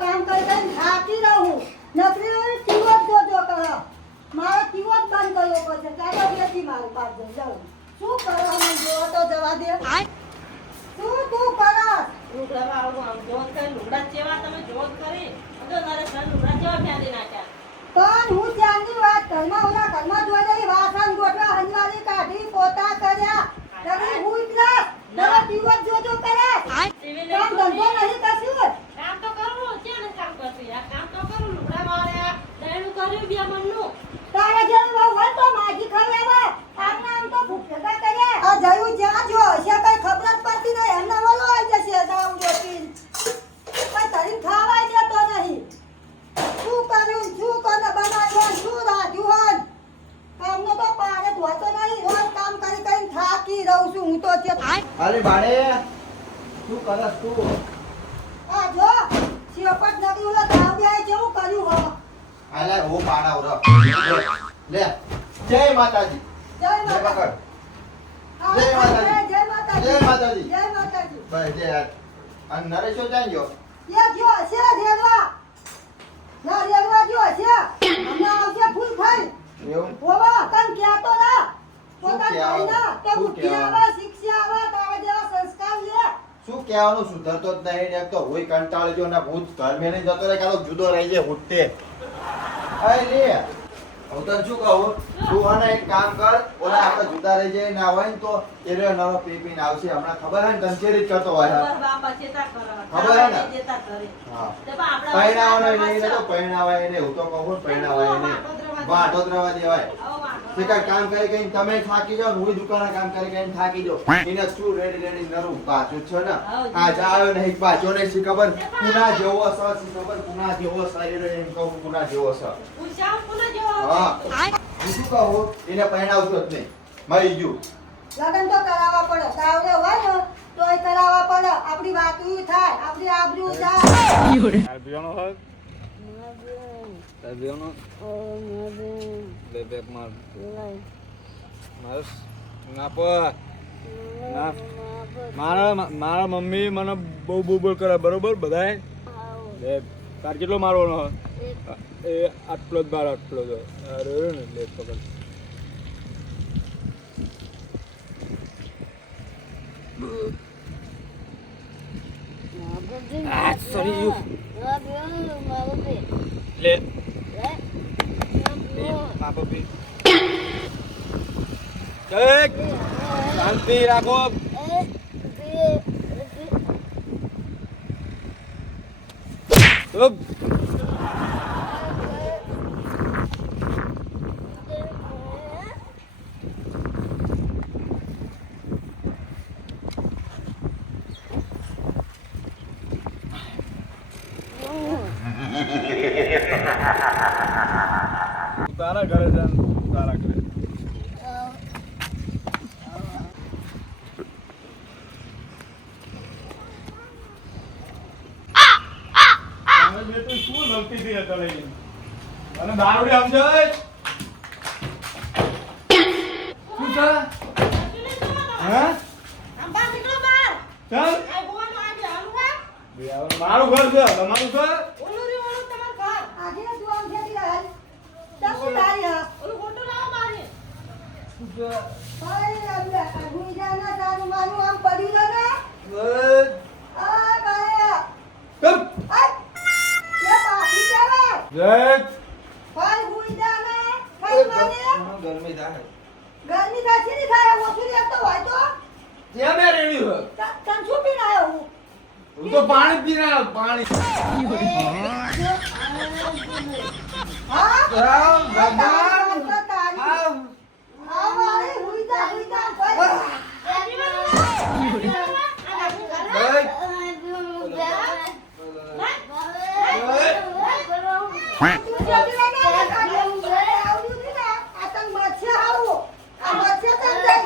કામ કરી થાકી રહું નકરી ટીવો જો કરો મારો ટીવો બંધ કર્યો પછી ચાલો બેસી મારું પાસ જાઉં શું કરો હું જો તો જવા દે શું તું કરસ લુગડા આવું આમ જોત કરી લુગડા ચેવા તમે જોત કરી તો તારે સર લુગડા ચેવા ફેંદી નાખ્યા પણ હું ત્યાંની વાત ઘરમાં જોઈ રહી વાસણ ગોઠવા હંજવારી કાઢી પોતા કર્યા તને હું ઇતરા નવા ટીવો જો કરે કામ ધંધો નહીં કશું કામ તો કરવું છે ને કામ કરતી આ કામ તો કરું લુગડા વાળ્યા દહેણું કર્યું બે મનનું તારા જેવું બહુ હોય તો માગી ખાવે હવે આમ તો ભૂખ ભેગા કરે આ જયું જ્યાં જો છે કઈ ખબર જ પડતી નહીં એમના વલો આવી જશે દાઉ રોટી કઈ તરી ખાવાય દેતો નહીં શું કર્યું શું કોને બનાવ્યું શું રાખ્યું હોન કામનો તો પારે ધોતો નહીં રોજ કામ કરી થાકી રહું છું હું તો છે અરે બાળે શું કરસ તું આ જો સિયોપટ નદી ઓલા દાવ્યા જેવું કર્યું હો આલે ઓ પાડા ઓર લે જય માતાજી જય માતા જય માતાજી જય માતાજી જય માતાજી જય માતાજી બસ જય અને નરેશો જાણજો યા જો છે રેડવા ના રેડવા જો છે હમણાં આવશે ફૂલ ખાઈ એવું ઓવા કન ક્યાં તો ના પોતાન કહેવાનું? ભાઈના તો શું બુદ્ધિ કહેવાનું? આવે શિક્ષા આવે તારા જેવા સંસ્કાર લે શું કહેવાનું સુધરતો જ નહીં ને એક તો હોય કંટાળી જો ને ભૂત ઘર મેં નહીં જતો રહે કાં તો જુદો રહી જાય હુટ્ટે અરે લે હું તને શું કહું તું આને એક કામ કર ઓલા આપણે જુદા રહી જાય ના હોય ને તો એ રહ્યો નવો પી પીને આવશે હમણાં ખબર હે ને તંચેરી જ કરતો હોય ખબર બાપા ચેતા કરો ખબર હે ને? ચેતા કરે હા તે પણ આપણા પૈણાવાનો નહીં તો પૈણાવાય નહીં હું તો કહું પૈણાવાય નહીં વાટો દ્રવા દેવાય તે કાંઈ કામ કરી કરીને તમે થાકી જાઓ ને હું દુકાને કામ કરી કરીને થાકી જાઉં એને શું રેડી નરું પાછું છે ને આ જાયો નહીં પાછો નહીં શી ખબર કુના જેવો છે શી ખબર કુના જેવો શરીર એમ કહું કુના જેવો છે ઉષા કોના જેવો હા હું શું કહું એને પરણાવતો જ નહીં મરી ગયું લગન તો કરાવવા પડે તાવરે હોય ને તોય કરાવવા પડે આપણી વાતું થાય આપણી આબરૂ જાય Albiano hug. Albiano. Bebek mar. Mas. Ngapa? ના મારા મમ્મી મને બહુ બોલ કરે બરોબર બધાય લે તાર કેટલો મારવાનો એ આટલો જ બાર આટલો જ અરે ને લે પકડ Ah, sorry you. Le. Apa pi? Cek. Santi રાખો. Stop. તારા ઘરે જાન તારા ઘરે મેં તો શું લગતી હતી હતા લઈ અને દારૂડી સમજે શું છે હા અંબા નીકળો બહાર ચાલ આ ગોવાનો આજે હાલું મારું ઘર છે તમારું ઘર ઓલું રી ઓલું તમાર ઘર આજે દુઆ જેતી રહે તકુ તારી ઓલું ફોટો લાવો મારે શું છે ભાઈ આપણે ગુંજાના તારું મારું આમ પડ્યું છે ને આ ભાઈ કમ આ કે પાછી ચાલે જય ભાઈ ગુંજાના કઈ માને ગરમી થાય ગરમી કાચી ની થાય ઓછું રહેતો હોય તો ત્યાં મેં રેડી હોય તન શું પીને આવ્યો હું હું તો પાણી પીને આવ્યો પાણી હા રામ બાબા આ મારી હુઈતા ભાઈ ભાઈ તું જલ્દી લઈને આવ, કાઢી ઘરે આવ્યું છે ને, આ તને મરશે આવું. આ મરશે તને જઈ.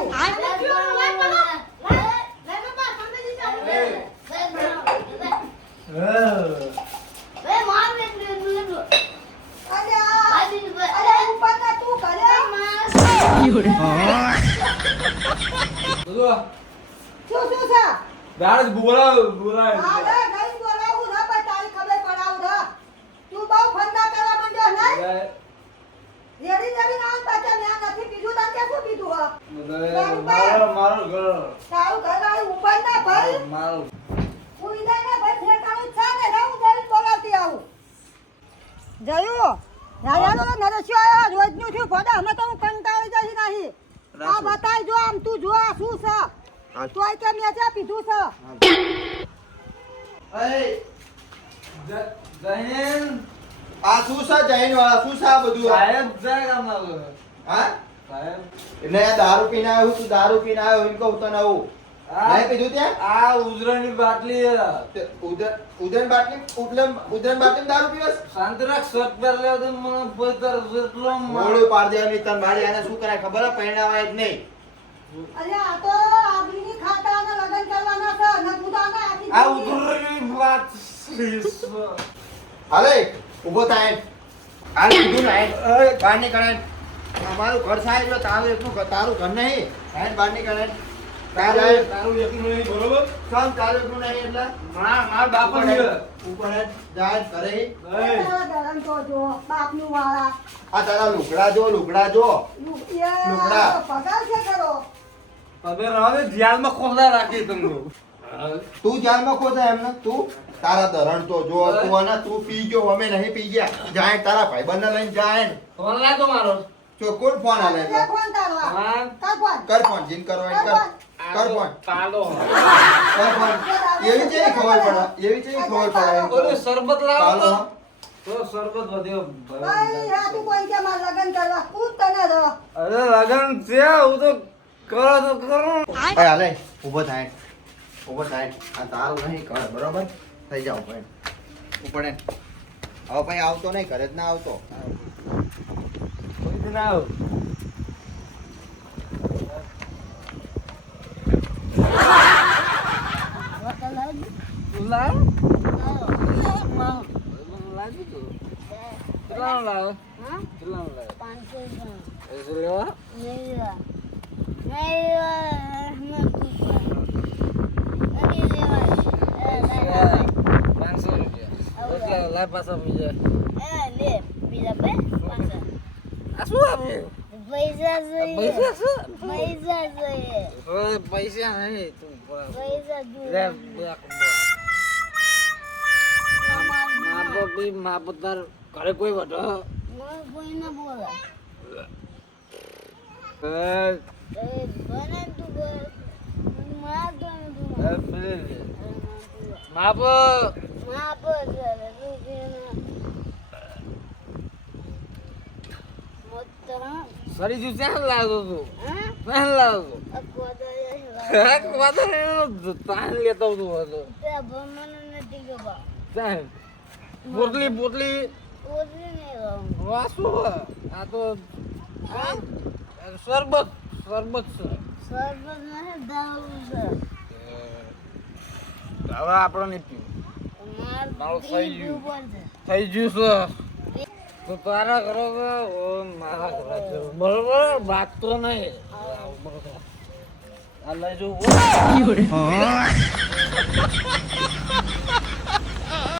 અરે ઉપર ના તું ઘરે બધું શું શું છે? દાડ બોલાવ હા રે, ગઈ બોલાવું ના પણ તારી ખબર પડાવું રે. તું બહુ ફંદા કરવા માંડ્યો ને? રેડી રેડી નામ પાછા મેં નથી પીધું તને શું પીધું હો? મારો ઘર તારું ઘર વાળી ઉપર ના ભાઈ. મારો હું ઈદાને ભાઈ ઠેકાણું છે ને રે, હું જઈને બોલાવતી આવું. જયું રાજાનો નરસ્યો આવ્યો રોજનું થયું ફોડા અમે તો હું કંટાળી જઈશ નહીં. આ બતાય જો આમ તું જો આ શું છે? તોય કે મેં ચા પીધું છે? જૈન આ શું છે જૈન વાળા? શું છે આ બધું? સાહેબ જાય ગામના હા? સાહેબ એટલે આ દારૂ પીને આવ્યો, તું દારૂ પીને આવ્યો એમ કહું તને આવું. નહીં પીધું ત્યાં? આ ઉજરાની બાટલી તે ઉદયન બાટલી દારૂ પીવસ? શાંતિ રાખ શર્ટ પહેર લે તો મને પૈતર જેટલો મોડું પાડ દેવાની તને મારી આને શું કરાય ખબર હે? પરણાવાય જ નહીં. અરે આ તો આબીની ખાતા અને લગ્ન કરવાના છે ને તું તો આને આખી આ જિંદગી- ઉજરાની વાત હાલે ઊભો થાય. હાલ કીધું ને બહાર નીકળે. અમારું ઘર સાહેબ જો તારું એકલું ઘર, તારું ઘર નહીં. સાહેબ બહાર નીકળે. તારું એકલું નહીં બરોબર સમ તારું એકલું નહીં એટલે મારા બાપા ઉપર હેડ, જાય ઘરે. તારા ધરમ તો જો બાપનું વાળા આ તારા લુગડા જો, લુગડા જો. લુગડા પગાર છે કરો. તમે રહો ને ધ્યાનમાં ખોદા રાખી તમને તું જાનમાં ખોદા એમને? તું તારા ધરણ તો જો. તું અને તું પી ગયો, અમે નહીં પી ગયા. જાય તારા ભાઈબંધને લઈને જાય ને. ફોન લાગો મારો જો કોણ ફોન આલે તે એટલે? ફોન તારવા હા કર ફોન કર ફોન, જીન કરો એ કર. કર ફોન, પાલો કર ફોન. એવી છે ખબર પડે, એવી છે ખબર પડે. ઓલે શરબત લાવો પાલો. તો શરબત વધ્યો ભાઈ આ તું કોઈ કે માર લગ્ન કરવા કૂદ તને રહો. અરે લગન છે હું તો કરો તો કરો એ હાલે ઊભો થાય, ઊભો થાય. આ તારું નહીં કર, બરોબર? થઈ જાવ ભાઈ ઉપર હે. હવે ભાઈ આવતો નહીં, ઘરે જ ના આવતો. કોઈ ના આવ લાવ લાગી તો કેટલા લાવ કેટલા લાવ 500 એસો લેવા લાવ પાછા બીજા આ શું આપે પૈસા નહીં તું તાર ઘરે કોઈ વટો માપ સરી જુ ક્યાં લાવતો તું ક્યાં લાવતો તાન લેતો તું હતો ત્યાં પોટલી પોટલી વાસુ આ તો શરબત શરબત છે હવે આપણે નહીં પીવું મારું થઈ ગયું છે તો તારા ઘરો મારા ઘરે બરોબર વાત તો નહીં આ લઈ જવું